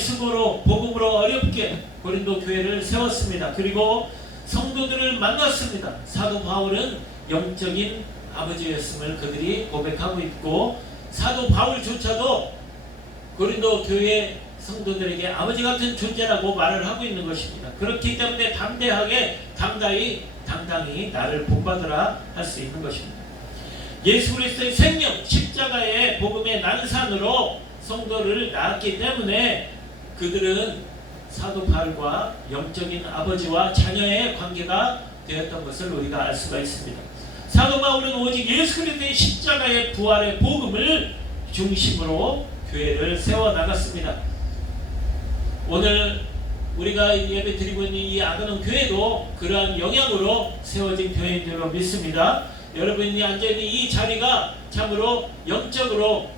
수고로 복음으로 어렵게 고린도 교회를 세웠습니다. 그리고 성도들을 만났습니다. 사도 바울은 영적인 아버지였음을 그들이 고백하고 있고, 사도 바울조차도 고린도 교회 성도들에게 아버지 같은 존재라고 말을 하고 있는 것입니다. 그렇기 때문에 담대하게 당당히 나를 본받으라 할 수 있는 것입니다. 예수 그리스도의 생명 십자가의 복음의 난산으로 성도를 낳았기 때문에 그들은 사도 바울과 영적인 아버지와 자녀의 관계가 되었던 것을 우리가 알 수가 있습니다. 사도 바울은 오직 예수 그리스도의 십자가의 부활의 복음을 중심으로 교회를 세워나갔습니다. 오늘 우리가 예배 드리고 있는 이 아그는 교회도 그러한 영향으로 세워진 교회인 줄로 믿습니다. 여러분이 앉아있는 이 자리가 참으로 영적으로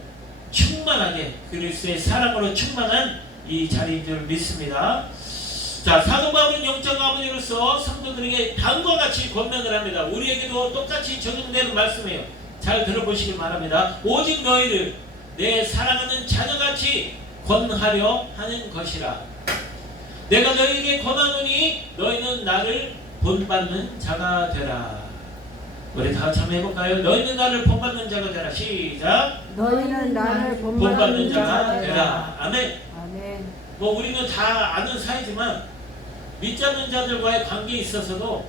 충만하게 그리스도의 사랑으로 충만한 이 자리인 줄 믿습니다. 자, 사도 바울은 영적 아버지로서 성도들에게 다음과 같이 권면을 합니다. 우리에게도 똑같이 적용되는 말씀이에요. 잘 들어보시길 바랍니다. 오직 너희를 내 사랑하는 자녀같이 권하려 하는 것이라. 내가 너희에게 권하노니 너희는 나를 본받는 자가 되라. 우리 다 같이 한번 해볼까요? 너희는 나를 본받는 자가 되라. 시작. 너희는 나를 본받는 자가 되라. 아멘. 아멘. 뭐 우리는 다 아는 사이지만 믿지 않는 자들과의 관계에 있어서도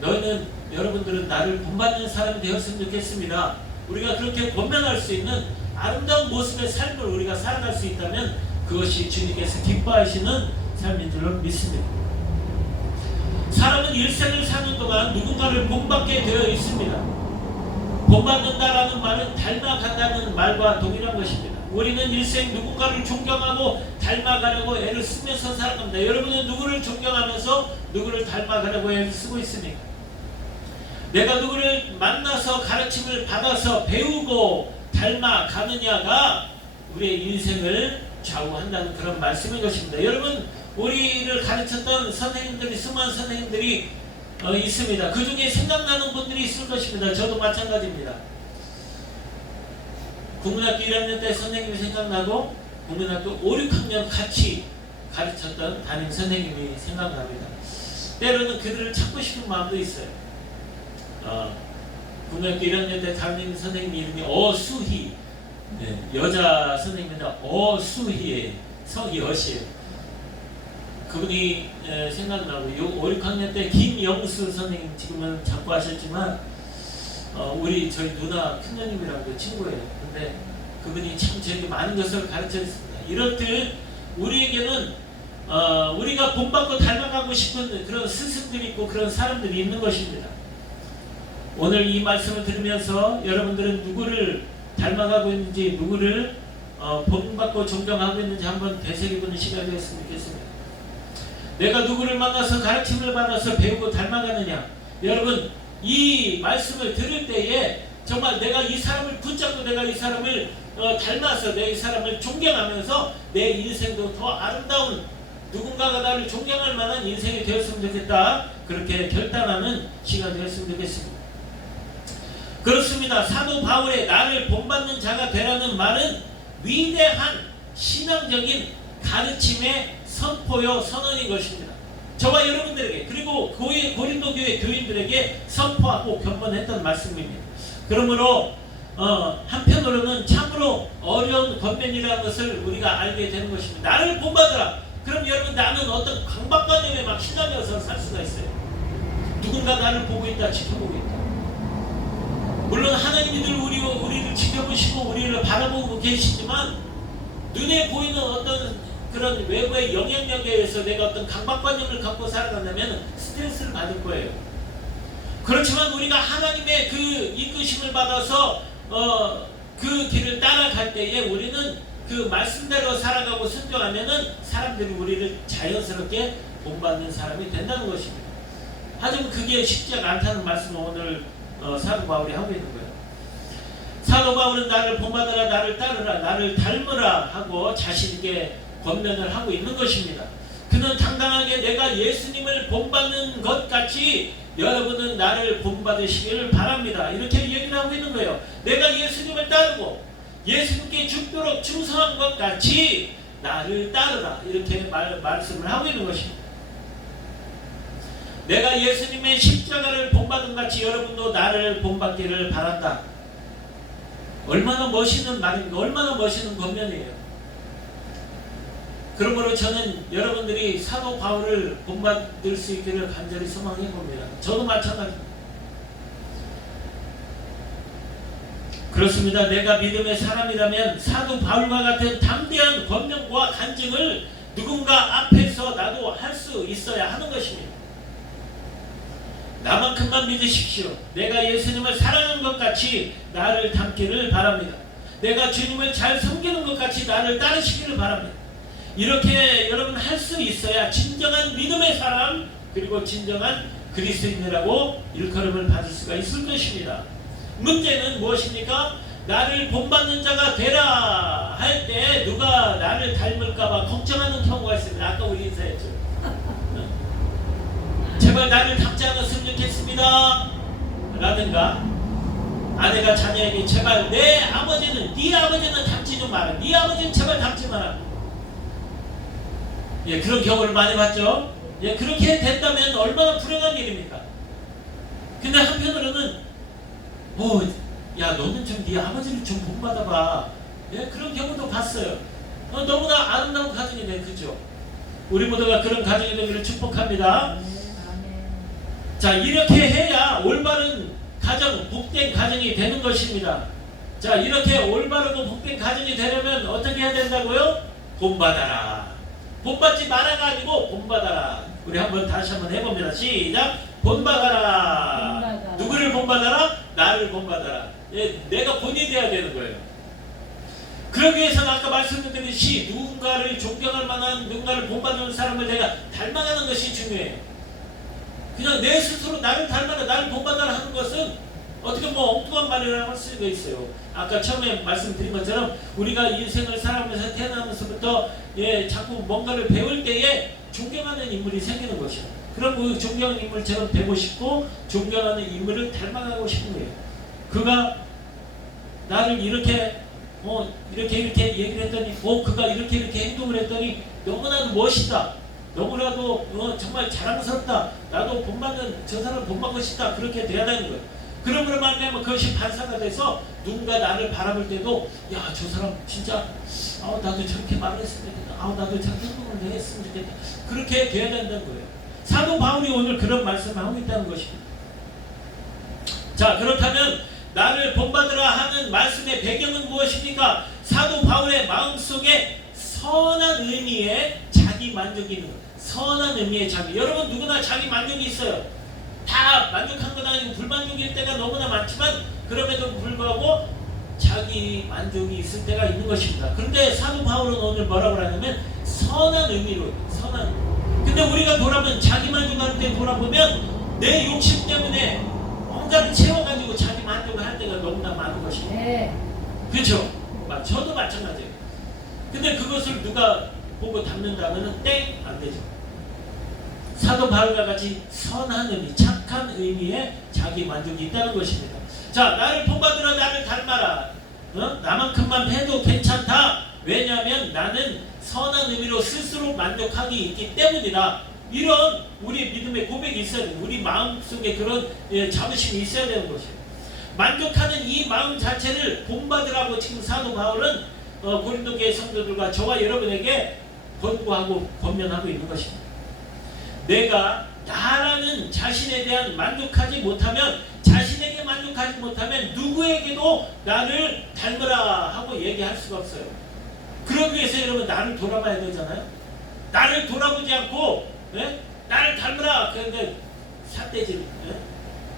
너희는, 여러분들은 나를 본받는 사람이 되었으면 좋겠습니다. 우리가 그렇게 권면할 수 있는 아름다운 모습의 삶을 우리가 살아갈 수 있다면 그것이 주님께서 기뻐하시는 삶인 줄로 믿습니다. 사람은 일생을 사는 동안 누군가를 본받게 되어 있습니다. 본받는다라는 말은 닮아간다는 말과 동일한 것입니다. 우리는 일생 누군가를 존경하고 닮아가려고 애를 쓰면서 살아갑니다. 여러분은 누구를 존경하면서 누구를 닮아가려고 애를 쓰고 있습니까? 내가 누구를 만나서 가르침을 받아서 배우고 닮아가느냐가 우리의 인생을 좌우한다는 그런 말씀인 것입니다. 여러분, 우리를 가르쳤던 선생님들이, 수많은 선생님들이 있습니다. 그 중에 생각나는 분들이 있을 것입니다. 저도 마찬가지입니다. 국민학교 1학년 때 선생님이 생각나고 국민학교 5, 6학년 같이 가르쳤던 담임 선생님이 생각납니다. 때로는 그들을 찾고 싶은 마음도 있어요. 국민학교 1학년 때 담임 선생님 이름이 어수희, 여자 선생님입니다. 어수희의 성이 어시에요. 그분이 생각나고, 5, 6학년 때 김영수 선생님, 지금은 장구하셨지만 저희 누나 큰녀님이라고 친구예요. 근데 그분이 참 저에게 많은 것을 가르쳐줬습니다. 이렇듯 우리에게는 우리가 본받고 닮아가고 싶은 그런 스승들이 있고 그런 사람들이 있는 것입니다. 오늘 이 말씀을 들으면서 여러분들은 누구를 닮아가고 있는지, 누구를 본받고 존경하고 있는지 한번 되새겨보는 시간이 되었으면 좋겠습니다. 내가 누구를 만나서 가르침을 받아서 배우고 닮아가느냐. 여러분, 이 말씀을 들을 때에 정말 내가 이 사람을 붙잡고 내가 이 사람을 닮아서 내 이 사람을 존경하면서 내 인생도 더 아름다운, 누군가가 나를 존경할 만한 인생이 되었으면 좋겠다, 그렇게 결단하는 시간이 되었으면 좋겠습니다. 그렇습니다. 사도 바울의 나를 본받는 자가 되라는 말은 위대한 신앙적인 가르침의 선포요 선언인 것입니다. 저와 여러분들에게, 그리고 고린도 교회 교인들에게 선포하고 견본했던 말씀입니다. 그러므로 한편으로는 참으로 어려운 권면이라는 것을 우리가 알게 되는 것입니다. 나를 본받으라. 그럼 여러분, 나는 어떤 강박관념에 막 신앙해서 살 수가 있어요. 누군가 나를 보고 있다, 지켜보고 있다. 물론 하나님이 늘 우리를 지켜보시고 우리를 바라보고 계시지만, 눈에 보이는 어떤 그런 외부의 영향력에 의해서 내가 어떤 강박관념을 갖고 살아간다면 스트레스를 받을 거예요. 그렇지만 우리가 하나님의 그 이끄심을 받아서 그 길을 따라갈 때에 우리는 그 말씀대로 살아가고 순종하면은 사람들이 우리를 자연스럽게 본받는 사람이 된다는 것입니다. 하지만 그게 쉽지가 않다는 말씀을 오늘 사도 바울이 하고 있는 거예요. 사도 바울은 나를 본받으라, 나를 따르라, 나를 닮으라 하고 자신있게 권면을 하고 있는 것입니다. 그는 당당하게 내가 예수님을 본받는 것 같이 여러분은 나를 본받으시기를 바랍니다, 이렇게 얘기를 하고 있는 거예요. 내가 예수님을 따르고 예수님께 죽도록 충성한 것 같이 나를 따르라. 이렇게 말씀을 하고 있는 것입니다. 내가 예수님의 십자가를 본받은 같이 여러분도 나를 본받기를 바란다. 얼마나 멋있는 말입니까? 얼마나 멋있는 권면이에요. 그러므로 저는 여러분들이 사도 바울을 본받을 수 있기를 간절히 소망해 봅니다. 저도 마찬가지입니다. 그렇습니다. 내가 믿음의 사람이라면 사도 바울과 같은 담대한 권면과 간증을 누군가 앞에서 나도 할 수 있어야 하는 것입니다. 나만큼만 믿으십시오. 내가 예수님을 사랑하는 것 같이 나를 닮기를 바랍니다. 내가 주님을 잘 섬기는 것 같이 나를 따르시기를 바랍니다. 이렇게 여러분 할 수 있어야 진정한 믿음의 사람 그리고 진정한 그리스도인이라고 일컬음을 받을 수가 있을 것입니다. 문제는 무엇입니까? 나를 본받는 자가 되라 할 때 누가 나를 닮을까봐 걱정하는 경우가 있습니다. 아까 우리 인사했죠. 제발 나를 닮지 않았으면 좋겠습니다 라든가, 아내가 자녀에게 제발 네 아버지는 닮지 좀 마라. 네 아버지는 제발 닮지 마라. 예, 그런 경우를 많이 봤죠. 예, 그렇게 된다면 얼마나 불행한 일입니까? 근데 한편으로는 야 너는 좀 네 아버지를 좀 본받아봐. 예, 그런 경우도 봤어요. 너무나 아름다운 가정이네, 그죠? 우리 모두가 그런 가정이 되기를 축복합니다. 자, 이렇게 해야 올바른 가정, 복된 가정이 되는 것입니다. 자, 이렇게 올바르고 복된 가정이 되려면 어떻게 해야 된다고요? 본받아라. 본받지 마라가 아니고 본받아라. 우리 다시 한번 해봅니다. 시작. 본받아라. 누구를 본받아라? 나를 본받아라. 예, 내가 본이 되어야 되는 거예요. 그러기 위해서는 아까 말씀드렸듯이 누군가를 존경할 만한, 누군가를 본받는 사람을 내가 닮아가는 것이 중요해요. 그냥 내 스스로 나를 닮아라, 나를 본받아라 하는 것은 어떻게 엉뚱한 말이라고 할 수가 있어요. 아까 처음에 말씀드린 것처럼 우리가 인생을 살아가면서 태어나면서부터 자꾸 뭔가를 배울 때에 존경하는 인물이 생기는 것이에요. 그럼 그 존경하는 인물처럼 되고 싶고 존경하는 인물을 닮아가고 싶은 거예요. 그가 나를 이렇게 얘기를 했더니 그가 이렇게 행동을 했더니 너무나도 멋있다. 너무나도 정말 자랑스럽다. 나도 본받는 저 사람을 본받고 싶다. 그렇게 돼야 되는 거예요. 그러므로 말하면 그것이 반사가 돼서 누군가 나를 바라볼 때도 야, 저 사람 진짜 나도 저렇게 말을 했으면 좋겠다. 나도 저렇게 행동을 했으면 좋겠다. 그렇게 돼야 된다는 거예요. 사도 바울이 오늘 그런 말씀을 하고 있다는 것입니다. 자, 그렇다면 나를 본받으라 하는 말씀의 배경은 무엇입니까? 사도 바울의 마음속에 선한 의미의 자기 만족이 있는 거예요. 선한 의미의 자기. 여러분 누구나 자기 만족이 있어요. 다 만족한 건 아니고 불만족일 때가 너무나 많지만 그럼에도 불구하고 자기 만족이 있을 때가 있는 것입니다. 그런데 사도 바울은 오늘 뭐라고 하냐면 선한 의미로, 선한. 근데 우리가 돌아보면 자기 만족할 때 돌아보면 내 욕심 때문에 뭔가를 채워가지고 자기 만족을 할 때가 너무나 많은 것입니다. 네. 그렇죠? 저도 마찬가지예요. 근데 그것을 누가 보고 닮는다면 땡! 안 되죠. 사도 바울과 같이 선한 의미, 착한 의미의 자기 만족이 있다는 것입니다. 자, 나를 본받으라, 나를 닮아라. 나만큼만 해도 괜찮다. 왜냐하면 나는 선한 의미로 스스로 만족하기 있기 때문이다. 이런 우리 믿음의 고백이 있어야 돼요. 우리 마음속에 그런 자부심이 있어야 되는 것이에요. 만족하는 이 마음 자체를 본받으라고 지금 사도 바울은 고린도 교회 성도들과 저와 여러분에게 권고하고 권면하고 있는 것입니다. 내가 나라는 자신에 대한 만족하지 못하면, 자신에게 만족하지 못하면 누구에게도 나를 닮으라 하고 얘기할 수가 없어요. 그러기 위해서 여러분 나를 돌아봐야 되잖아요. 나를 돌아보지 않고 나를 닮으라 그런데 삿대질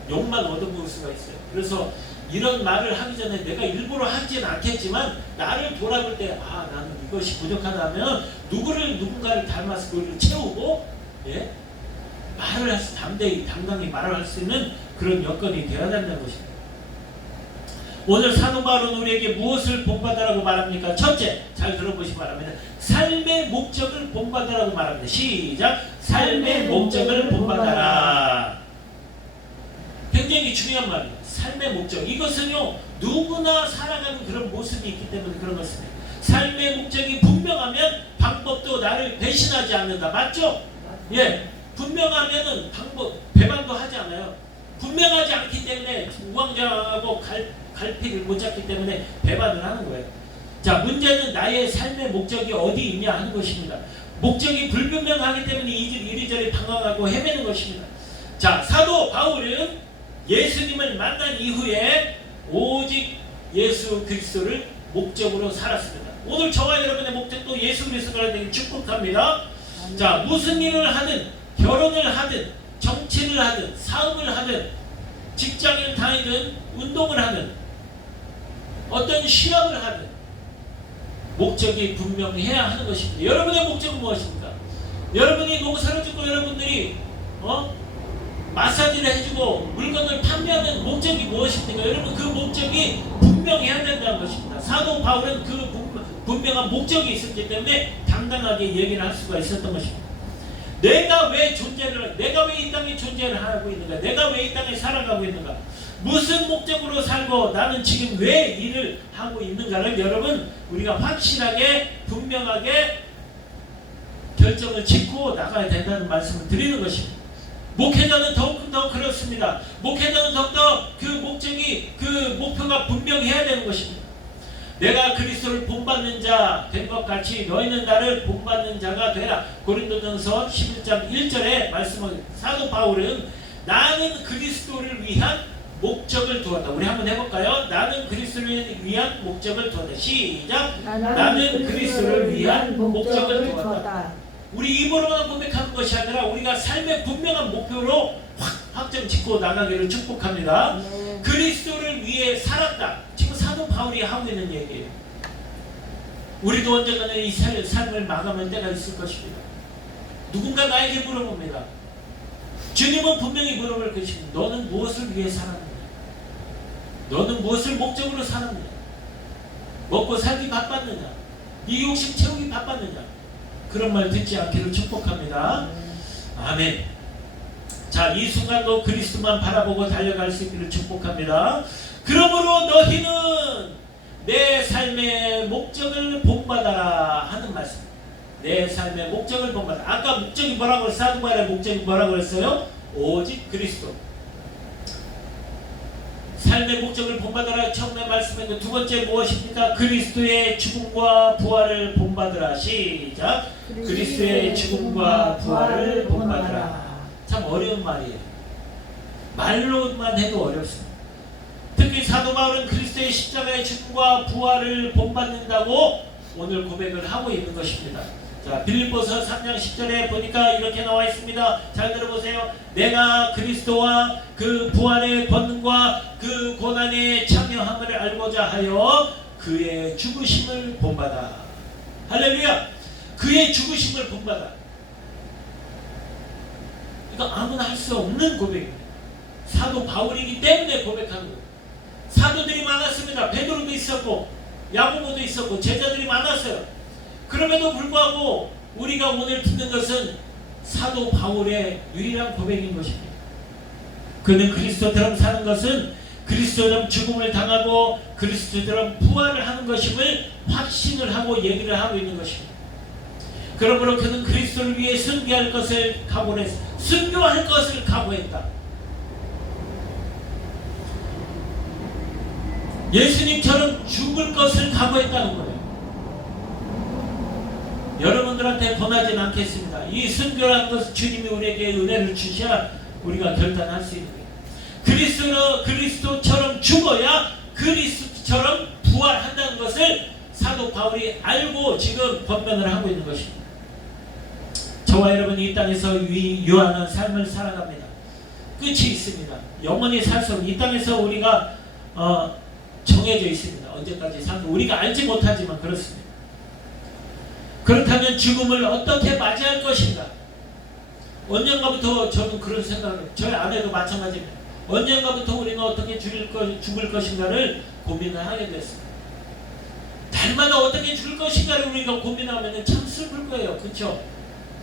욕만 얻어먹을 수가 있어요. 그래서 이런 말을 하기 전에 내가 일부러 하지는 않겠지만 나를 돌아볼 때 나는 이것이 부족하다면 누군가를 닮아서 그걸 채우고 말을 할 수, 당당히 말을 할 수 있는 그런 여건이 되어야 된다는 것입니다. 오늘 사도 바울은 우리에게 무엇을 본받으라고 말합니까? 첫째, 잘 들어보시기 바랍니다. 삶의 목적을 본받으라고 말합니다. 시작! 삶의 목적을 본받아라. 굉장히 중요한 말이에요. 삶의 목적. 이것은요, 누구나 살아가는 그런 모습이 있기 때문에 그런 것입니다. 삶의 목적이 분명하면 방법도 나를 배신하지 않는다. 맞죠? 예, 분명하면은 배반도 하지 않아요. 분명하지 않기 때문에 우왕좌왕하고 갈피를 못 잡기 때문에 배반을 하는 거예요. 자, 문제는 나의 삶의 목적이 어디 있냐 하는 것입니다. 목적이 불분명하기 때문에 이리저리 방황하고 헤매는 것입니다. 자, 사도 바울은 예수님을 만난 이후에 오직 예수 그리스도를 목적으로 살았습니다. 오늘 저와 여러분의 목적도 예수 그리스도가 되길 축복합니다. 자, 무슨 일을 하든, 결혼을 하든, 정치를 하든, 사업을 하든, 직장을 다니든, 운동을 하든, 어떤 실험을 하든 목적이 분명해야 하는 것입니다. 여러분의 목적은 무엇입니까? 여러분이 농사를 짓고 여러분들이 마사지를 해주고 물건을 판매하는 목적이 무엇입니까? 여러분, 그 목적이 분명해야 된다는 것입니다. 사도 바울은 그 분명한 목적이 있었기 때문에 당당하게 얘기를 할 수가 있었던 것입니다. 내가 왜 이 땅에 존재를 하고 있는가? 내가 왜 이 땅에 살아가고 있는가? 무슨 목적으로 살고 나는 지금 왜 일을 하고 있는가를 여러분, 우리가 확실하게 분명하게 결정을 짓고 나가야 된다는 말씀을 드리는 것입니다. 목회자는 더욱더 그렇습니다. 목회자는 더욱더 그 목표가 분명해야 되는 것입니다. 내가 그리스도를 본받는 자 된 것 같이 너희는 나를 본받는 자가 되라. 고린도전서 11장 1절에 말씀을 사도 바울은 나는 그리스도를 위한 목적을 두었다. 우리 한번 해볼까요? 나는 그리스도를 위한 목적을 두었다. 시작. 나는 그리스도를 위한 목적을 두었다. 우리 입으로만 고백하는 것이 아니라 우리가 삶의 분명한 목표로 확정 짓고 나가기를 축복합니다. 그리스도를 위해 살았다. 지금 사도 바울이 하고 있는 얘기예요. 우리도 언젠가는 이 삶을 마감할 때가 있을 것입니다. 누군가 나에게 물어봅니다. 주님은 분명히 물어볼 것입니다. 너는 무엇을 위해 살았느냐? 너는 무엇을 목적으로 살았느냐? 먹고 살기 바빴느냐? 네 욕심 채우기 바빴느냐? 그런 말 듣지 않기를 축복합니다. 아멘. 자, 이 순간도 그리스도만 바라보고 달려갈 수 있기를 축복합니다. 그러므로 너희는 내 삶의 목적을 본받아라 하는 말씀. 내 삶의 목적을 본받아라. 아까 목적이 뭐라고 그랬어요? 사도 바울의 목적이 뭐라고 그랬어요? 오직 그리스도. 삶의 목적을 본받아라. 처음에 말씀했는데 두 번째 무엇입니까? 그리스도의 죽음과 부활을 본받으라. 시작. 그리스도의 죽음과 부활을 본받으라. 참 어려운 말이에요. 말로만 해도 어렵습니다. 특히 사도 바울은 그리스도의 십자가의 죽음과 부활을 본받는다고 오늘 고백을 하고 있는 것입니다. 자, 빌립보서 3장 10절에 보니까 이렇게 나와 있습니다. 잘 들어보세요. 내가 그리스도와 그 부활의 권능과 그 고난의 참여함을 알고자 하여 그의 죽으심을 본받아. 할렐루야. 그의 죽으심을 본받아. 이거 아무나 할 수 없는 고백입니다. 사도 바울이기 때문에 고백하는 거예요. 사도들이 많았습니다. 베드로도 있었고 야고보도 있었고 제자들이 많았어요. 그럼에도 불구하고 우리가 오늘 듣는 것은 사도 바울의 유일한 고백인 것입니다. 그는 그리스도처럼 사는 것은 그리스도처럼 죽음을 당하고 그리스도처럼 부활을 하는 것임을 확신을 하고 얘기를 하고 있는 것입니다. 그러므로 그는 그리스도를 위해 순교할 것을 각오했다. 순교할 것을 각오했다. 예수님처럼 죽을 것을 각오했다는 거예요. 여러분들한테 권하지는 않겠습니다. 이 순교라는 것은 주님이 우리에게 은혜를 주셔야 우리가 결단할 수 있는 거예요. 그리스도처럼 죽어야 그리스도처럼 부활한다는 것을 사도 바울이 알고 지금 권면을 하고 있는 것입니다. 저와 여러분이 이 땅에서 유한한 삶을 살아갑니다. 끝이 있습니다. 영원히 살 수 없는 이 땅에서 우리가 정해져 있습니다. 언제까지 살고 우리가 알지 못하지만 그렇습니다. 그렇다면 죽음을 어떻게 맞이할 것인가? 언젠가부터 저는 그런 생각을 해요. 저희 아내도 마찬가지입니다. 언젠가부터 우리는 어떻게 죽을 것인가를 고민을 하게 됐습니다. 날마다 어떻게 죽을 것인가를 우리가 고민하면 참 슬플 거예요. 그렇죠?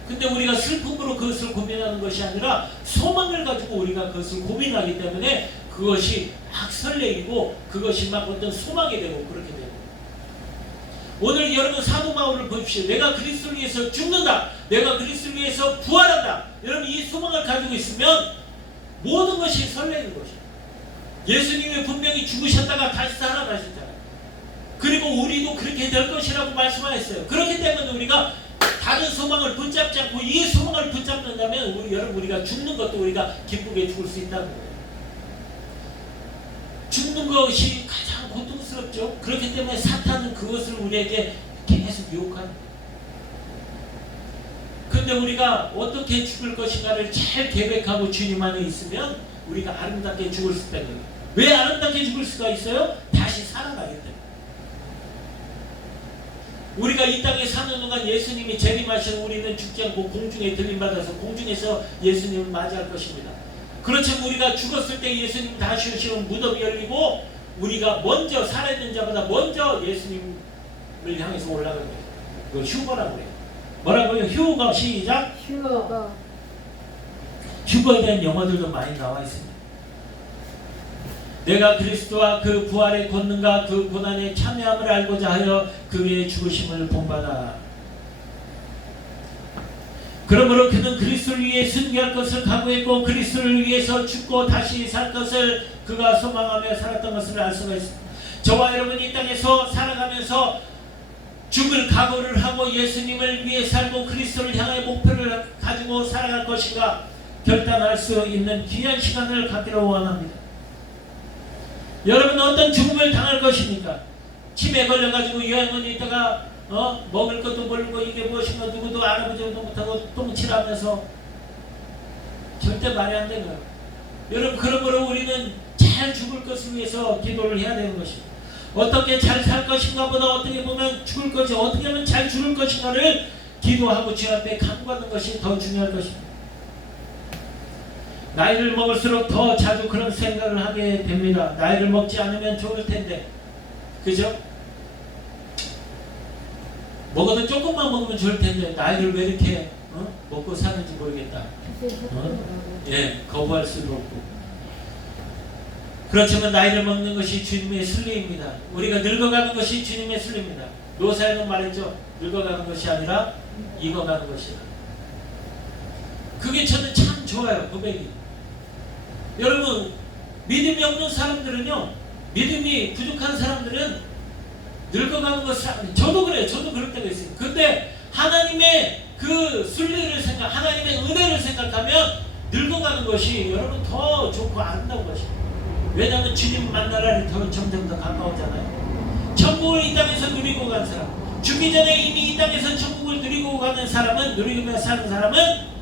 근데 우리가 슬픔으로 그것을 고민하는 것이 아니라 소망을 가지고 우리가 그것을 고민하기 때문에 그것이 막 설레이고 그것이 막 어떤 소망이 되고 그렇게 돼요. 오늘 여러분 사도 바울을 보십시오. 내가 그리스도를 위해서 죽는다. 내가 그리스도를 위해서 부활한다. 여러분 이 소망을 가지고 있으면 모든 것이 설레는 것이에요. 예수님이 분명히 죽으셨다가 다시 살아나셨잖아요. 그리고 우리도 그렇게 될 것이라고 말씀하셨어요. 그렇기 때문에 우리가 다른 소망을 붙잡지 않고 이 소망을 붙잡는다면 여러분 우리가 죽는 것도 우리가 기쁘게 죽을 수 있다는 거예요. 죽는 것이 가장 고통스럽죠. 그렇기 때문에 사탄은 그것을 우리에게 계속 유혹하는 거예요. 그런데 우리가 어떻게 죽을 것인가를 잘 계획하고 주님 안에 있으면 우리가 아름답게 죽을 수 있다는 거예요. 왜 아름답게 죽을 수가 있어요? 다시 살아나기 때문에. 우리가 이 땅에 사는 동안 예수님이 재림하시는 우리는 죽지 않고 공중에 들림받아서 공중에서 예수님을 맞이할 것입니다. 그렇지만 우리가 죽었을 때 예수님 다시 오시면 무덤이 열리고 우리가 먼저 살아있는 자보다 먼저 예수님을 향해서 올라가는 거예요. 그걸 휴거라고 해요. 뭐라고요? 휴거. 시작. 휴거. 휴거에 대한 영화들도 많이 나와 있습니다. 내가 그리스도와 그 부활의 권능과 그 고난의 참여함을 알고자 하여 그의 죽으심을 본받아. 그러므로 그는 그리스도를 위해 순교할 것을 각오했고 그리스도를 위해서 죽고 다시 살 것을 그가 소망하며 살았던 것을 알 수가 있습니다. 저와 여러분이 이 땅에서 살아가면서 죽을 각오를 하고 예수님을 위해 살고 그리스도를 향해 목표를 가지고 살아갈 것인가 결단할 수 있는 귀한 시간을 갖기를 원합니다. 여러분 어떤 죽음을 당할 것입니까? 치매에 걸려가지고 요양원에 있다가 먹을 것도 모르고 이게 무엇인가 누구도 알아보지도 못하고 똥칠하면서 절대 말이 안 되는 거예요. 여러분 그러므로 우리는 잘 죽을 것을 위해서 기도를 해야 되는 것입니다. 어떻게 잘 살 것인가 보다 어떻게 보면 죽을 것이 어떻게 하면 잘 죽을 것인가를 기도하고 주 앞에 간구하는 것이 더 중요할 것입니다. 나이를 먹을수록 더 자주 그런 생각을 하게 됩니다. 나이를 먹지 않으면 좋을 텐데, 그죠? 먹어도 조금만 먹으면 좋을 텐데 나이를 왜 이렇게 먹고 사는지 모르겠다. 예, 거부할 수도 없고. 그렇지만 나이를 먹는 것이 주님의 순리입니다. 우리가 늙어가는 것이 주님의 순리입니다. 노사에는 말했죠. 늙어가는 것이 아니라 익어가는 것이다. 그게 저는 참 좋아요. 고백이. 여러분 믿음이 없는 사람들은요, 믿음이 부족한 사람들은 늙어가는 것이 아니에요. 저도 그래요. 저도 그럴 때가 있어요. 근데 하나님의 그 순리를 하나님의 은혜를 생각하면 늙어가는 것이 여러분 더 좋고 아름다운 것입니다. 왜냐하면 주님 만날 날이 점점 더 가까워잖아요. 천국을 이 땅에서 누리고 간 사람, 죽기 전에 이미 이 땅에서 천국을 누리고 가는 사람은, 누리며 사는 사람은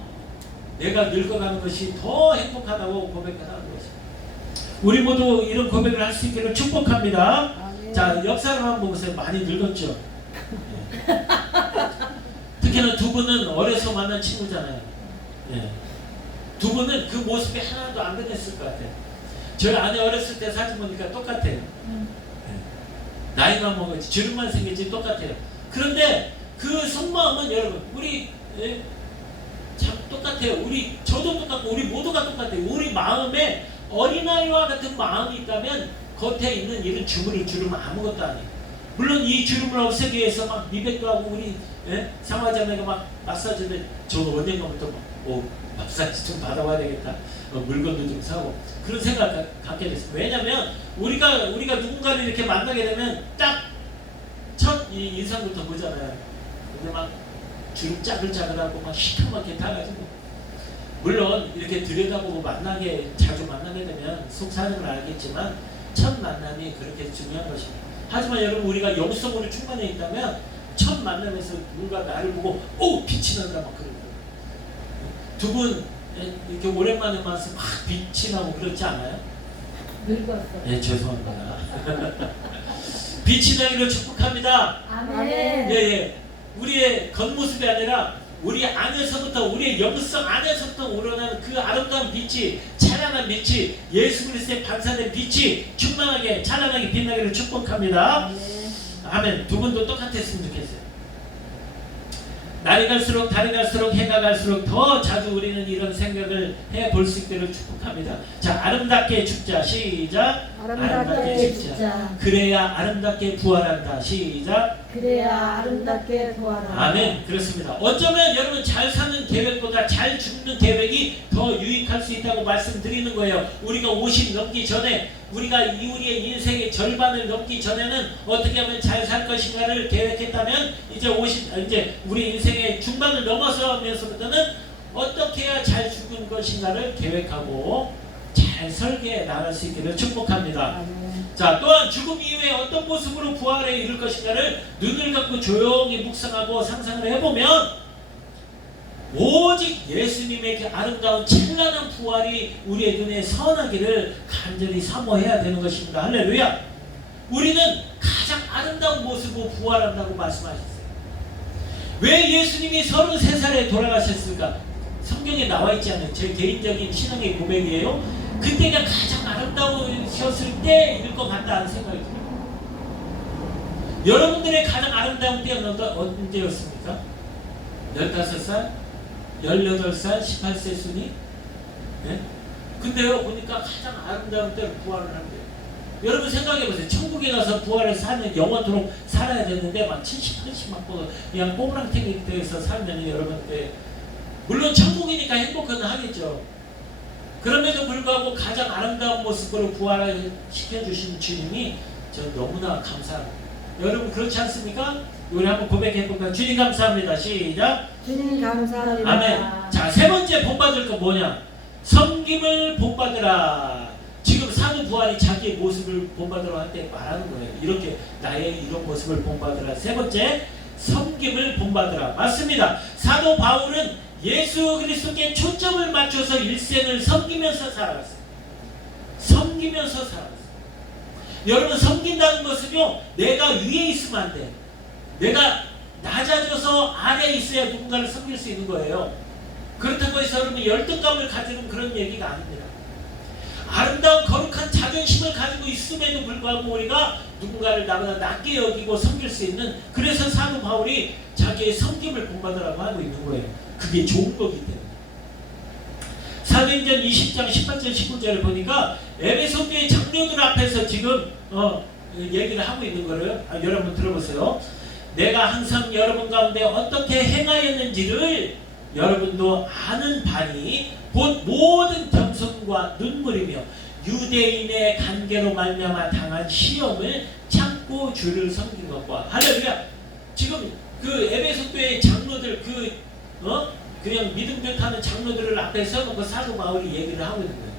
내가 늙어가는 것이 더 행복하다고 고백하는 것입니다. 우리 모두 이런 고백을 할 수 있기를 축복합니다. 자, 옆 사람 한번 보세요. 많이 늙었죠? 예. 특히나 두 분은 어려서 만난 친구잖아요. 예. 두 분은 그 모습이 하나도 안 변했을 것 같아요. 저희 아내 어렸을 때 사진 보니까 똑같아요. 예. 나이만 먹었지, 주름만 생겼지 똑같아요. 그런데 그 속마음은 여러분, 우리 참 똑같아요. 저도 똑같고 우리 모두가 똑같아요. 우리 마음에 어린아이와 같은 마음이 있다면 겉에 있는 이런 주름은 아무것도 아니에요. 물론 이 주름을 없애기 위해서 막 미백도 하고 우리 상화자매가 막 마사지를 저도 언젠가부터 마사지 좀 받아봐야 되겠다. 물건도 좀 사고 그런 생각을 갖게 됐어요. 왜냐하면 우리가 누군가를 이렇게 만나게 되면 딱 첫 인상부터 보잖아요. 근데 막 주름 짜글짜글하고 막 시커멓게 타가지고, 물론 이렇게 들여다보고 자주 만나게 되면 속사정을 알겠지만 첫 만남이 그렇게 중요한 것입니다. 하지만 여러분 우리가 영성으로 충만해 있다면 첫 만남에서 누가 나를 보고 빛이 난다 막 그러고, 두 분 이렇게 오랜만에 만나서 막 빛이 나고 그렇지 않아요? 늙었어. 네, 죄송합니다. 빛이 나기를 축복합니다. 아멘. 예. 우리의 겉모습이 아니라 우리 안에서부터, 우리의 영성 안에서부터 우러나는 그 아름다운 빛이, 찬란한 빛이, 예수 그리스도의 반사된 빛이 충만하게 찬란하게 빛나기를 축복합니다. 아멘. 두 분도 똑같았으면 좋겠어요. 날이 갈수록 달이 갈수록 해가 갈수록 더 자주 우리는 이런 생각을 해볼 수 있기를 축복합니다. 자, 아름답게 죽자. 시작. 아름답게 죽자. 그래야 아름답게 부활한다. 시작. 그래야 아름답게 부활한다. 아멘. 그렇습니다. 어쩌면 여러분 잘 사는 계획보다 잘 죽는 계획이 더 유익할 수 있다고 말씀드리는 거예요. 우리가 50 넘기 전에, 우리가 우리의 인생의 절반을 넘기 전에는 어떻게 하면 잘 살 것인가를 계획했다면 이제 우리 인생의 중반을 넘어서면서부터는 어떻게 해야 잘 죽은 것인가를 계획하고 잘 설계해 나갈 수 있기를 축복합니다. 아멘. 자, 또한 죽음 이후에 어떤 모습으로 부활에 이를 것인가를 눈을 감고 조용히 묵상하고 상상을 해보면 오직 예수님의 그 아름다운 찬란한 부활이 우리의 눈에 선하기를 간절히 사모해야 되는 것입니다. 할렐루야. 우리는 가장 아름다운 모습으로 부활한다고 말씀하셨어요. 왜 예수님이 33살에 돌아가셨을까? 성경에 나와 있지 않아요. 제 개인적인 신앙의 고백이에요. 그때가 가장 아름다우셨을 때일 것 같다는 생각이 들어요. 여러분들의 가장 아름다운 때는 언제였습니까? 15살? 18살? 18세 순위? 네? 근데요, 보니까 가장 아름다운 때로 부활을 한대요. 여러분 생각해보세요. 천국에 가서 부활을 사는 영원토록 살아야 되는데 막 70, 80 맞고 그냥 꼬부랑탱이 때에서 살면 여러분들 물론 천국이니까 행복은 하겠죠. 그럼에도 불구하고 가장 아름다운 모습으로 부활을 시켜주신 주님이 저 너무나 감사합니다. 여러분 그렇지 않습니까? 우리 한번 고백해볼까요? 주님 감사합니다. 시작. 주님 감사합니다. 아멘. 자, 세 번째 본받을 거 뭐냐? 섬김을 본받으라. 지금 사도 부활이 자기의 모습을 본받으러 할 때 말하는 거예요. 이렇게 나의 이런 모습을 본받으라. 세 번째, 섬김을 본받으라. 맞습니다. 사도 바울은 예수 그리스도께 초점을 맞춰서 일생을 섬기면서 살아갔어요. 섬기면서 살아갔어요. 여러분 섬긴다는 것은요, 내가 위에 있으면 안 돼. 내가 낮아져서 아래에 있어야 누군가를 섬길 수 있는 거예요. 그렇다고 해서 여러분 열등감을 가지는 그런 얘기가 아닙니다. 아름다운 거룩한 자존심을 가지고 있음에도 불구하고 우리가 누군가를 나보다 낮게 여기고 섬길 수 있는, 그래서 사도 바울이 자기의 섬김을 본받으라고 하고 있는 거예요. 그게 좋은 거기 때문에. 사도행전 20장 18절 19절을 보니까 에베소 교회 장로들 앞에서 지금 얘기를 하고 있는 거를 여러분 들어보세요. 내가 항상 여러분 가운데 어떻게 행하였는지를 여러분도 아는 바니 곧 모든 겸손과 눈물이며 유대인의 간계로 말미암아 당한 시험을 참고 주를 섬긴 것과. 할렐루야. 지금 그 에베소 교회 장로들 그냥 믿음교타는 장로들을 앞에 세워놓고 사도 바울이 얘기를 하고 있는 거예요.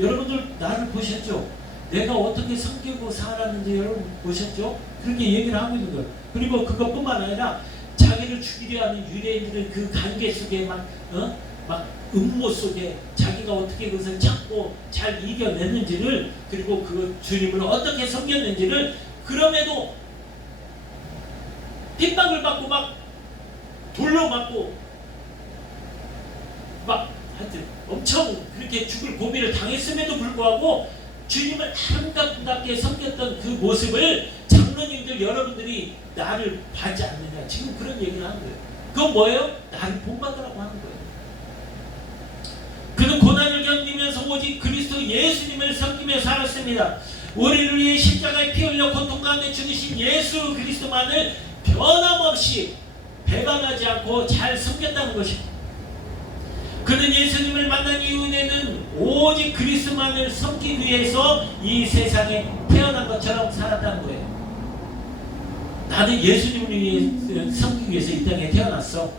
여러분들 나를 보셨죠? 내가 어떻게 섬기고 살았는지 여러분 보셨죠? 그렇게 얘기를 하고 있는 거예요. 그리고 그것뿐만 아니라 자기를 죽이려 하는 유대인들의 그 관계 속에 막 음모 속에 자기가 어떻게 그것을 참고 잘 이겨냈는지를, 그리고 그 주님을 어떻게 섬겼는지를, 그럼에도 핍박을 받고 막 돌로 맞고 막 하여튼 엄청 그렇게 죽을 고비를 당했음에도 불구하고 주님을 아름답게 섬겼던 그 모습을 장로님들 여러분들이 나를 받지 않느냐, 지금 그런 얘기를 하는 거예요. 그건 뭐예요? 나를 본받으라고 하는 거예요. 그는 고난을 견디면서 오직 그리스도 예수님을 섬기며 살았습니다. 우리를 위해 십자가에 피 흘려 고통 가운데 죽으신 예수 그리스도만을 변함없이 배반하지 않고 잘 섬겼다는 것입니다. 그는 예수님을 만난 이후에는 오직 그리스도만을 섬기기 위해서 이 세상에 태어난 것처럼 살았다는 거예요. 나는 예수님을 위해 섬기기 위해서 이 땅에 태어났어.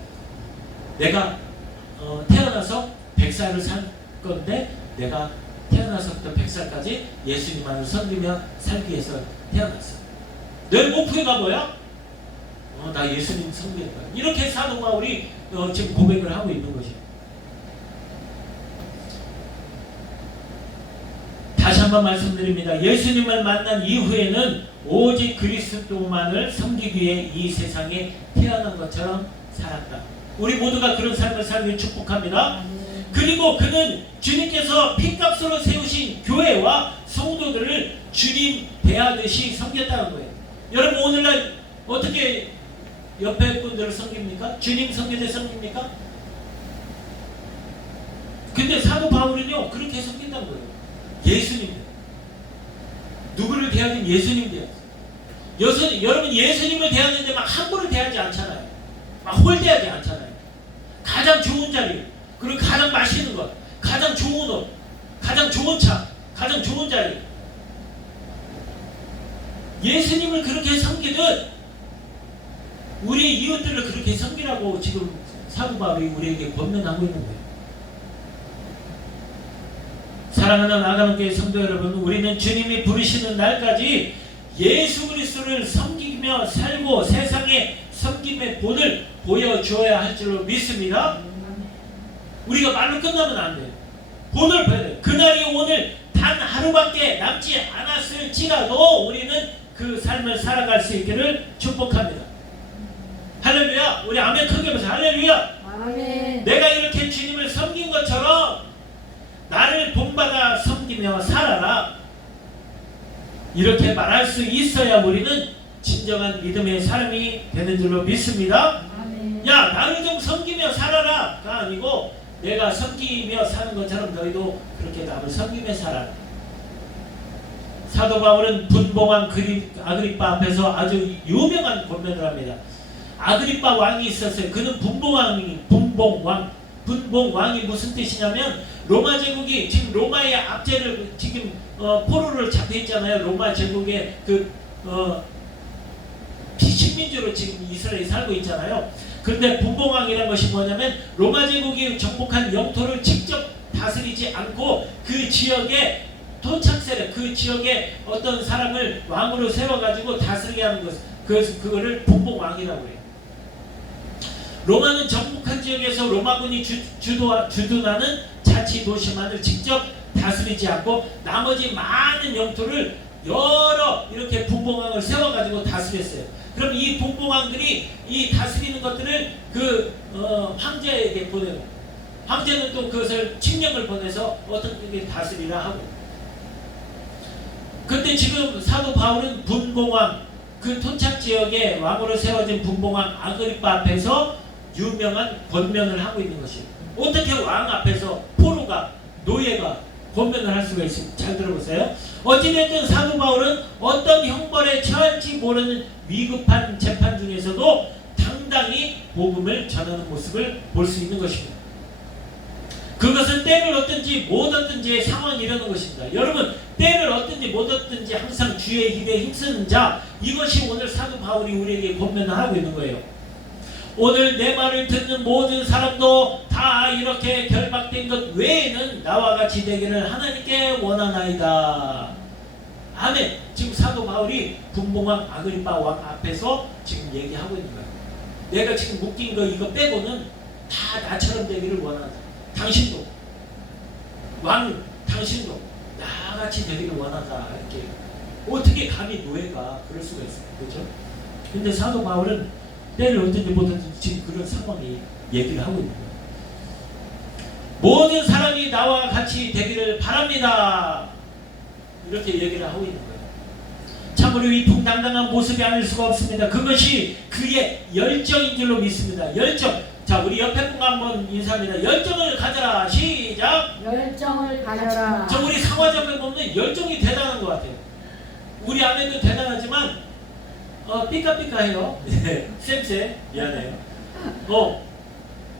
내가 태어나서 100살을 살 건데 내가 태어나서부터 100살까지 예수님만을 섬기며 살기 위해서 태어났어. 내 목표가 뭐야? 나 예수님 섬기는 거야. 이렇게 사도 바울이 지금 고백을 하고 있는 것이에요. 다시 한번 말씀드립니다. 예수님을 만난 이후에는 오직 그리스도만을 섬기기 위해 이 세상에 태어난 것처럼 살았다. 우리 모두가 그런 삶을 살길 축복합니다. 그리고 그는 주님께서 핏값으로 세우신 교회와 성도들을 주님 대하듯이 섬겼다는 거예요. 여러분 오늘날 어떻게 옆에 분들을 섬깁니까? 주님 섬기듯 섬깁니까? 근데 사도 바울은요 그렇게 섬긴다는 거예요. 예수님 누구를 대하든 예수님 대하세요. 여러분 예수님을 대하는데 막 함부로 대하지 않잖아요. 막 홀대하지 않잖아요. 가장 좋은 자리, 그리고 가장 맛있는 것, 가장 좋은 옷, 가장 좋은 차, 가장 좋은 자리. 예수님을 그렇게 섬기듯 우리 이웃들을 그렇게 섬기라고 지금 사도 바울이 우리에게 권면하고 있는 거예요. 사랑하는 아가는교회 성도 여러분, 우리는 주님이 부르시는 날까지 예수 그리스도를 섬기며 살고 세상에 섬김의 본을 보여주어야 할 줄로 믿습니다. 우리가 말로 끝나면 안 돼요. 본을 보여야 돼요. 그날이 오늘 단 하루밖에 남지 않았을지라도 우리는 그 삶을 살아갈 수 있기를 축복합니다. 할렐루야. 우리 아멘 크게 해보세요. 할렐루야. 아멘. 내가 이렇게 주님을 섬긴 것처럼 나를 본받아 섬기며 살아라. 이렇게 말할 수 있어야 우리는 진정한 믿음의 사람이 되는 줄로 믿습니다. 아멘. 야, 나를 좀 섬기며 살아라가 아니고 내가 섬기며 사는 것처럼 너희도 그렇게 남을 섬기며 살아라. 사도 바울은 분봉왕 아그리빠 앞에서 아주 유명한 권면을 합니다. 아그리빠 왕이 있었어요. 그는 분봉왕이 무슨 뜻이냐면 로마 제국이 지금 로마의 압제를 지금 포로를 잡혀 있잖아요. 로마 제국의 비식민주로 지금 이스라엘이 살고 있잖아요. 그런데 분봉왕이라는 것이 뭐냐면 로마 제국이 정복한 영토를 직접 다스리지 않고 그 지역에 토착세력, 그 지역에 어떤 사람을 왕으로 세워가지고 다스리게 하는 것, 그거를 분봉왕이라고 해요. 로마는 정복한 지역에서 로마군이 주둔하는 자치 도시만을 직접 다스리지 않고 나머지 많은 영토를 여러 이렇게 분봉왕을 세워가지고 다스렸어요. 그럼 이 분봉왕들이 이 다스리는 것들을 황제에게 보내요. 황제는 또 그것을 칙령을 보내서 어떻게 다스리라 하고. 근데 지금 사도 바울은 분봉왕, 그 토착 지역에 왕으로 세워진 분봉왕 아그리빠 앞에서 유명한 권면을 하고 있는 것이에요. 어떻게 왕 앞에서 포로가, 노예가 권면을 할 수가 있습니까? 잘 들어보세요. 어찌됐든 사도 바울은 어떤 형벌에 처할지 모르는 위급한 재판 중에서도 당당히 복음을 전하는 모습을 볼 수 있는 것입니다. 그것은 때를 얻든지 못 얻든지의 상황이 이러는 것입니다. 여러분, 때를 얻든지 못 얻든지 항상 주의 힘에 힘쓰는 자, 이것이 오늘 사도 바울이 우리에게 권면을 하고 있는 거예요. 오늘 내 말을 듣는 모든 사람도 다 이렇게 결박된 것 외에는 나와 같이 되기를 하나님께 원하나이다. 아멘. 지금 사도 바울이 분봉왕 아그리빠 왕 앞에서 지금 얘기하고 있는 거예요. 내가 지금 묶인 거 이거 빼고는 다 나처럼 되기를 원한다. 당신도 왕, 당신도 나같이 되기를 원한다. 이렇게 어떻게 감히 노예가 그럴 수가 있어요, 그렇죠? 근데 사도 바울은 때를 얻든지 못 얻든지 지금 그런 상황이 얘기를 하고 있는 거예요. 모든 사람이 나와 같이 되기를 바랍니다. 이렇게 얘기를 하고 있는 거예요. 참으로 위풍당당한 모습이 아닐 수가 없습니다. 그것이 그의 열정인 줄로 믿습니다. 열정. 자, 우리 옆에 분과 한번 인사합니다. 열정을 가져라. 시작. 열정을 가져라. 저 우리 상화자매 보면 열정이 대단한 것 같아요. 우리 아내도 대단하지만 삐까삐까해요. 쌤 미안해요.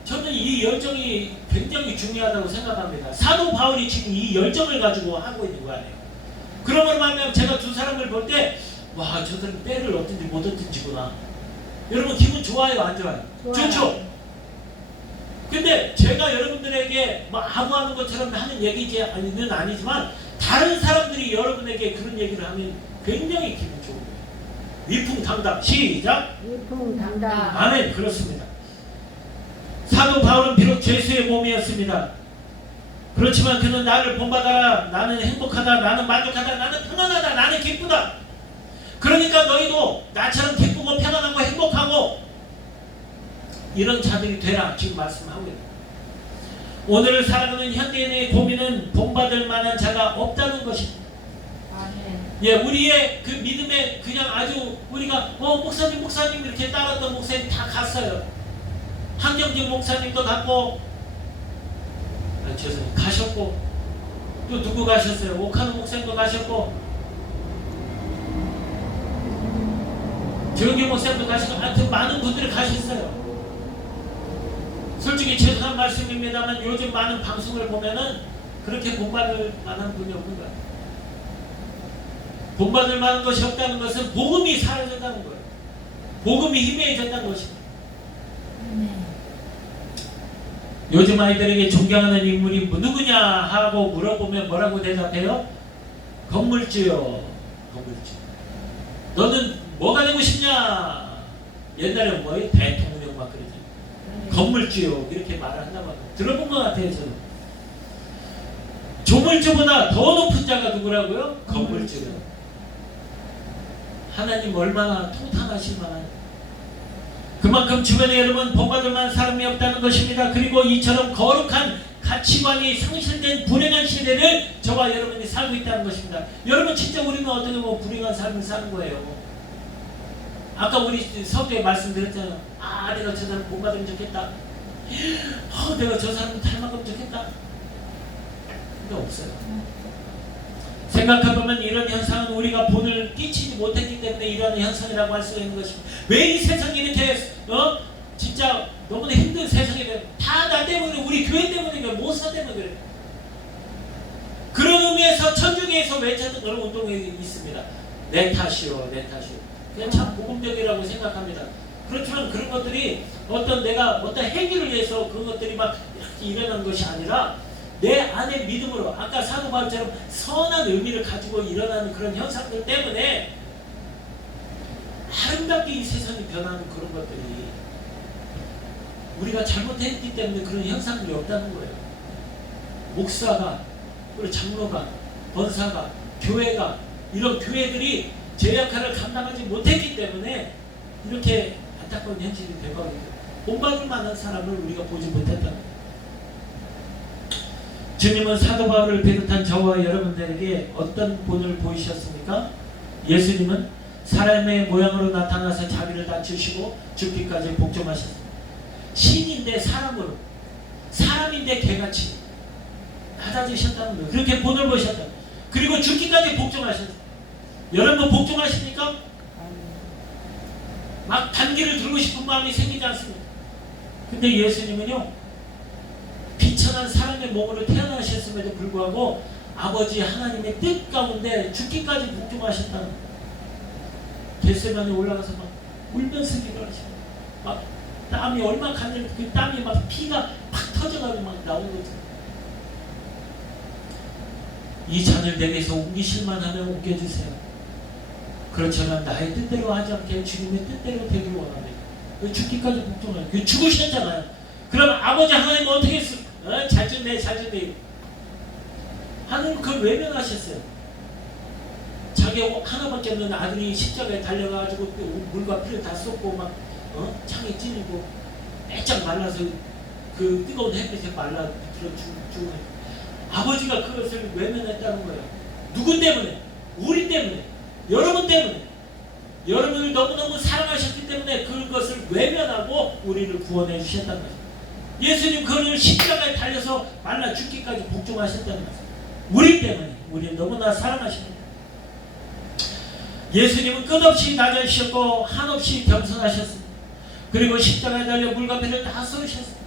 저는 이 열정이 굉장히 중요하다고 생각합니다. 사도 바울이 지금 이 열정을 가지고 하고 있는 거 아니에요. 그러면 말하면 제가 두 사람을 볼 때 와, 저들은 때를 얻든지 못 얻든지구나. 여러분 기분 좋아요, 안 좋아요? 좋죠? 근데 제가 여러분들에게 뭐 아무하는 것처럼 하는 얘기는 아니지만 다른 사람들이 여러분에게 그런 얘기를 하면 굉장히 기분 좋은 거예요. 위풍당당. 시작. 위풍당당. 아멘. 그렇습니다. 사도 바울은 비록 죄수의 몸이었습니다. 그렇지만 그는 나를 본받아라. 나는 행복하다. 나는 만족하다. 나는 편안하다. 나는 기쁘다. 그러니까 너희도 나처럼 기쁘고 편안하고 행복하고 이런 자들이 되라. 지금 말씀하고 있는 거예요. 오늘을 살아가는 현대인의 고민은 본받을 만한 자가 없다는 것입니다. 예, 우리의 그 믿음에 그냥 아주 우리가 목사님 이렇게 따랐던 목사님 다 갔어요. 한경진 목사님도 갔고, 죄송해요, 가셨고, 또 누구 가셨어요? 오카노 목사님도 가셨고, 조영기 목사님도 가시고 하여튼 많은 분들이 가셨어요. 솔직히 죄송한 말씀입니다만 요즘 많은 방송을 보면은 그렇게 본받을 만한 분이 없는 거예요. 본받을 만한 것이 없다는 것은 복음이 사라졌다는 거예요. 복음이 희미해졌다는 것입니다. 요즘 아이들에게 존경하는 인물이 누구냐 하고 물어보면 뭐라고 대답해요? 건물주요. 건물주. 너는 뭐가 되고 싶냐? 옛날에 뭐예요? 대통령 막 그러지. 건물주요. 이렇게 말을 한다고 합니다. 들어본 것 같아요. 저는. 조물주보다 더 높은 자가 누구라고요? 건물주요. 하나님 얼마나 통탄하실 만한, 그만큼 주변에 여러분 본받을 만한 사람이 없다는 것입니다. 그리고 이처럼 거룩한 가치관이 상실된 불행한 시대를 저와 여러분이 살고 있다는 것입니다. 여러분 진짜 우리는 어떻게 보면 불행한 삶을 사는 거예요. 아까 우리 서두에 말씀드렸잖아요. 아, 내가 저 사람 본받으면 좋겠다. 내가 저 사람 닮아가면 좋겠다. 근데 없어요. 생각해보면 이런 현상은 우리가 본을 끼치지 못했기 때문에 이런 현상이라고 할 수가 있는 것입니다. 왜 이 세상이 이렇게 진짜 너무나 힘든 세상이 돼? 다 나 때문에, 우리 교회 때문에 그래, 모사 때문에 그래. 그런 의미에서 천주교에서 외쳤던 그런 운동이 있습니다. 내 탓이요, 내 탓이요. 그냥 참 복음적이라고 생각합니다. 그렇지만 그런 것들이 내가 어떤 행위를 위해서 그런 것들이 막 이렇게 일어나는 것이 아니라 내 안의 믿음으로, 아까 사도 바울처럼 선한 의미를 가지고 일어나는 그런 현상들 때문에 아름답게 이 세상이 변하는 그런 것들이 우리가 잘못했기 때문에 그런 현상들이 없다는 거예요. 목사가, 그리고 장로가, 권사가, 교회가, 이런 교회들이 제 역할을 감당하지 못했기 때문에 이렇게 안타까운 현실이 되거든요. 본받을 만한 사람을 우리가 보지 못했다는 거예요. 주님은 사도 바울을 비롯한 저와 여러분들에게 어떤 본을 보이셨습니까? 예수님은 사람의 모양으로 나타나서 자기를 낮추시고 죽기까지 복종하셨습니다. 신인데 사람으로, 사람인데 개같이 낮아지셨다는 거예요. 그렇게 본을 보셨다. 그리고 죽기까지 복종하셨어요. 여러분 복종하십니까? 막 단기를 들고 싶은 마음이 생기지 않습니다. 근데 예수님은요, 비천한 사람의 몸으로 태어나셨음에도 불구하고 아버지 하나님의 뜻 가운데 죽기까지 복종하셨다는 거예요. 겟세마네 올라가서 막 울면서 기도하시고, 막 땀이 얼마 가는데 그 땀이 막 피가 팍 터져가지고 막 나오는 거죠. 이 잔을 내게서 옮기실만 하면 옮겨주세요. 그렇지만 나의 뜻대로 하지 않게 주님의 뜻대로 되길 원합니다. 죽기까지 복종하요. 죽으셨잖아요. 그럼 아버지 하나님은 어떻게 했을까? 잘 죽네, 잘 죽네. 하나님 그걸 외면하셨어요. 자기 하나밖에 없는 아들이 십자가에 달려가지고 물과 피를 다 쏟고 막 창에 찔리고 빼짝 말라서 그 뜨거운 햇빛에 말라 죽은 아버지가 그것을 외면했다는 거예요. 누구 때문에? 우리 때문에, 여러분 때문에. 여러분을 너무너무 사랑하셨기 때문에 그것을 외면하고 우리를 구원해 주셨다는 거예요. 예수님 그를 십자가에 달려서 말라 죽기까지 복종하셨다는 거예요. 우리 때문에, 우리를 너무나 사랑하십니다. 예수님은 끝없이 낮아지셨고 한없이 겸손하셨습니다. 그리고 십자가에 달려 물과 피를 다 쏟으셨습니다.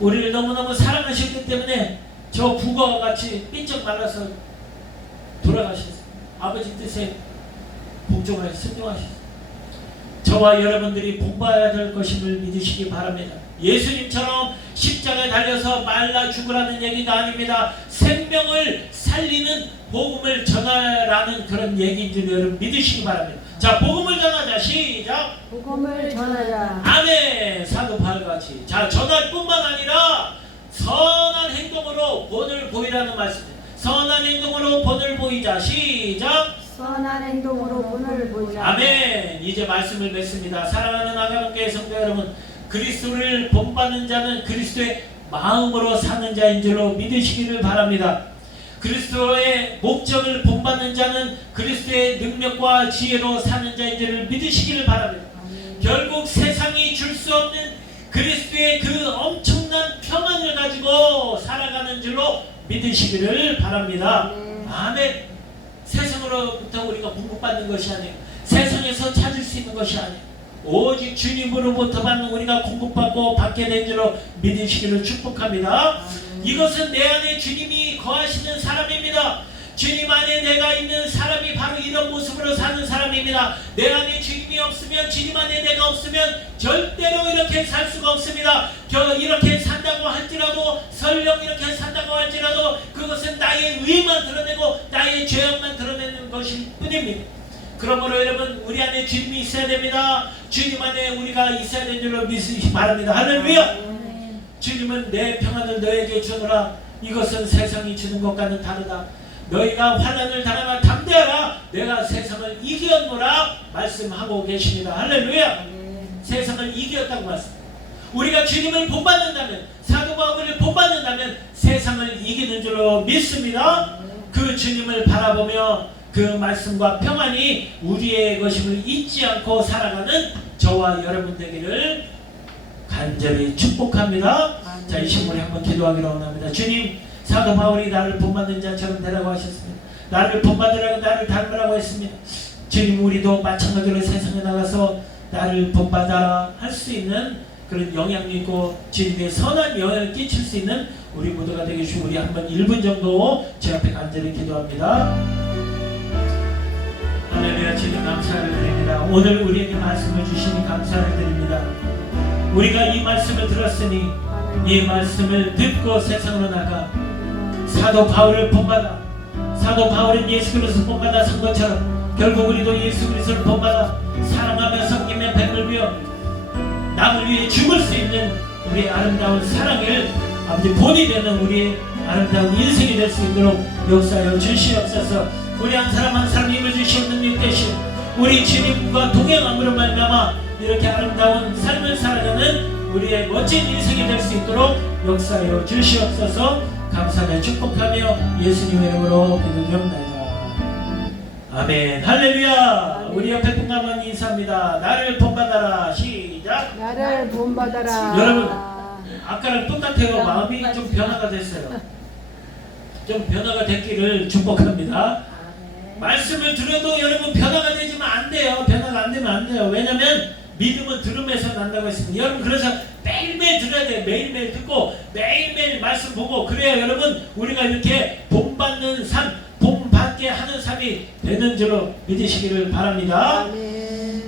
우리를 너무너무 사랑하셨기 때문에 저 북어와 같이 삐쩍 말라서 돌아가셨습니다. 아버지 뜻에 복종하여 순종하셨습니다. 저와 여러분들이 복받아야 될 것임을 믿으시기 바랍니다. 예수님처럼 십자가에 달려서 말라 죽으라는 얘기가 아닙니다. 생명을 살리는 복음을 전하라는 그런 얘기인 줄 여러분 믿으시기 바랍니다. 자, 복음을 전하자. 시작. 복음을 전하자. 아멘. 사도 바울같이. 자, 전할 뿐만 아니라 선한 행동으로 본을 보이라는 말씀입니다. 선한 행동으로 본을 보이자. 시작. 선한 행동으로 본을 보자. 아멘. 이제 말씀을 맺습니다. 사랑하는 아가분교회 성도 여러분, 그리스도를 본받는 자는 그리스도의 마음으로 사는 자인 줄로 믿으시기를 바랍니다. 그리스도의 목적을 본받는 자는 그리스도의 능력과 지혜로 사는 자인 줄을 믿으시기를 바랍니다. 아멘. 결국 세상이 줄 수 없는 그리스도의 그 엄청난 평안을 가지고 살아가는 줄로 믿으시기를 바랍니다. 아멘. 아멘. 세상으로부터 우리가 공급받는 것이 아니에요. 세상에서 찾을 수 있는 것이 아니에요. 오직 주님으로부터 받는 우리가 공급받고 받게 된 줄로 믿으시기를 축복합니다. 이것은 내 안에 주님이 거하시는 사람입니다. 주님 안에 내가 있는 사람이 바로 이런 모습으로 사는 사람입니다. 내 안에 주님이 없으면, 주님 안에 내가 없으면 절대로 이렇게 살 수가 없습니다. 이렇게 산다고 할지라도, 설령 이렇게 산다고 할지라도 그것은 나의 의만 드러내고 나의 죄악만 드러내는 것일 뿐입니다. 그러므로 여러분, 우리 안에 주님이 있어야 됩니다. 주님 안에 우리가 있어야 되는 줄로 믿으시기 바랍니다. 할렐루야. 주님은 내 평안을 너에게 주노라. 이것은 세상이 주는 것과는 다르다. 너희가 환난을 당하나 담대하라. 내가 세상을 이겼노라 말씀하고 계십니다. 할렐루야. 세상을 이겼다고 말씀. 우리가 주님을 본받는다면, 사도 바울을 본받는다면 세상을 이기는 줄로 믿습니다. 그 주님을 바라보며 그 말씀과 평안이 우리의 것임을 잊지 않고 살아가는 저와 여러분 되기를 간절히 축복합니다. 자, 이 신문에 한번 기도하기로 원합니다. 주님, 사도 바울이 나를 본받는 자처럼 되라고 하셨습니다. 나를 본받으라고, 나를 닮으라고 했습니다. 주님, 우리도 마찬가지로 세상에 나가서 나를 본받아 할 수 있는 그런 영향력 있고 주님의 선한 영향을 끼칠 수 있는 우리 모두가 되게 주시고, 우리 한번 1분 정도 제 앞에 간절히 기도합니다. 할렐루야. 주님 감사를 드립니다. 오늘 우리에게 말씀을 주시니 감사를 드립니다. 우리가 이 말씀을 들었으니 이 말씀을 듣고 세상으로 나가 사도 바울을 본받아, 사도 바울은 예수 그리스도를 본받아 산 것처럼 결국 우리도 예수 그리스도를 본받아 사랑하며 섬기며 뱀을 비워 남을 위해 죽을 수 있는 우리의 아름다운 사랑을 아버지 본이 되는 우리의 아름다운 인생이 될 수 있도록 역사하여 주시옵소서. 우리 한 사람 한 사람 힘을 주시옵는 능력 되신 우리 주님과 동행함으로 말미암아 이렇게 아름다운 삶을 살아가는 우리의 멋진 인생이 될 수 있도록 역사하여 주시옵소서. 감사하며 축복하며 예수님의 이름으로 기도드립니다. 아멘. 할렐루야. 우리 옆에 분과 한번 인사합니다. 나를 본받아라. 시작. 나를 본받아라. 여러분, 아까랑 똑같아요. 마음이 좀 변화가 됐어요. 좀 변화가 됐기를 축복합니다. 말씀을 들어도 여러분 변화가 되지만 안 돼요. 변화가 안 되면 안 돼요. 왜냐면 믿음은 들음에서 난다고 했습니다. 여러분, 그래서 매일매일 들어야 돼요. 매일매일 듣고 매일매일 말씀 보고, 그래야 여러분 우리가 이렇게 본받는 삶, 본받게 하는 삶이 되는 줄로 믿으시기를 바랍니다. 아멘.